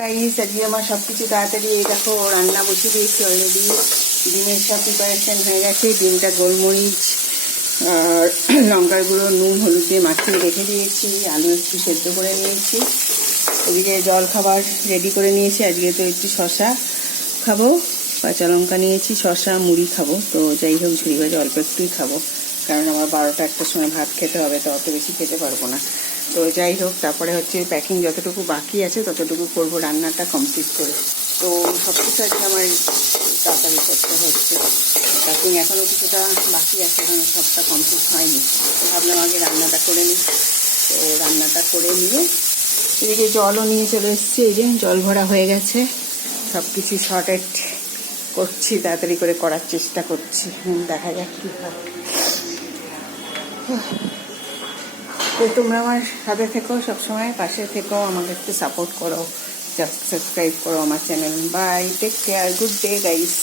Guys, আজকে আমার সব কিছু তাড়াতাড়ি এই দেখো রান্না বসিয়ে দিয়েছি অলরেডি। ডিমের সব প্রিপারেশন হয়ে গেছে। ডিমটা গোলমরিচ আর লঙ্কার গুঁড়ো, নুন, হলুদ দিয়ে মাখিয়ে রেখে দিয়েছি। আলু একটু সেদ্ধ করে নিয়েছি। ওদিকে জল খাবার রেডি করে নিয়েছি। আজকে তো একটু শশা খাবো, কাঁচা লঙ্কা নিয়েছি, শশা মুড়ি খাবো। তো যাই হোক, ঝুড়ি ভাজা অল্প একটুই খাবো, কারণ আমার 12টা-1টার সময় ভাত খেতে হবে, তো অত বেশি খেতে পারবো না। তো যাই হোক, তারপরে হচ্ছে প্যাকিং যতটুকু বাকি আছে ততটুকু করবো রান্নাটা কমপ্লিট করে। তো সব কিছু আজকে আমার তাড়াতাড়ি করতে হচ্ছে। প্যাকিং এখনও কিছুটা বাকি আছে, এখনও সবটা কমপ্লিট হয়নি। তো ভাবলাম আগে রান্নাটা করে নিই। তো রান্নাটা করে নিয়ে এদিকে জলও নিয়ে চলে এসেছি। এই যে জল ভরা হয়ে গেছে। সব কিছু শর্টেড করছি, তাড়াতাড়ি করে করার চেষ্টা করছি। দেখা যাক কী হয়। তো তোমরা আমার সাথে থেকো, সবসময় পাশে থেকো, আমাকে একটু সাপোর্ট করো, সাবস্ক্রাইব করো আমার channel. Bye, take care, good day guys.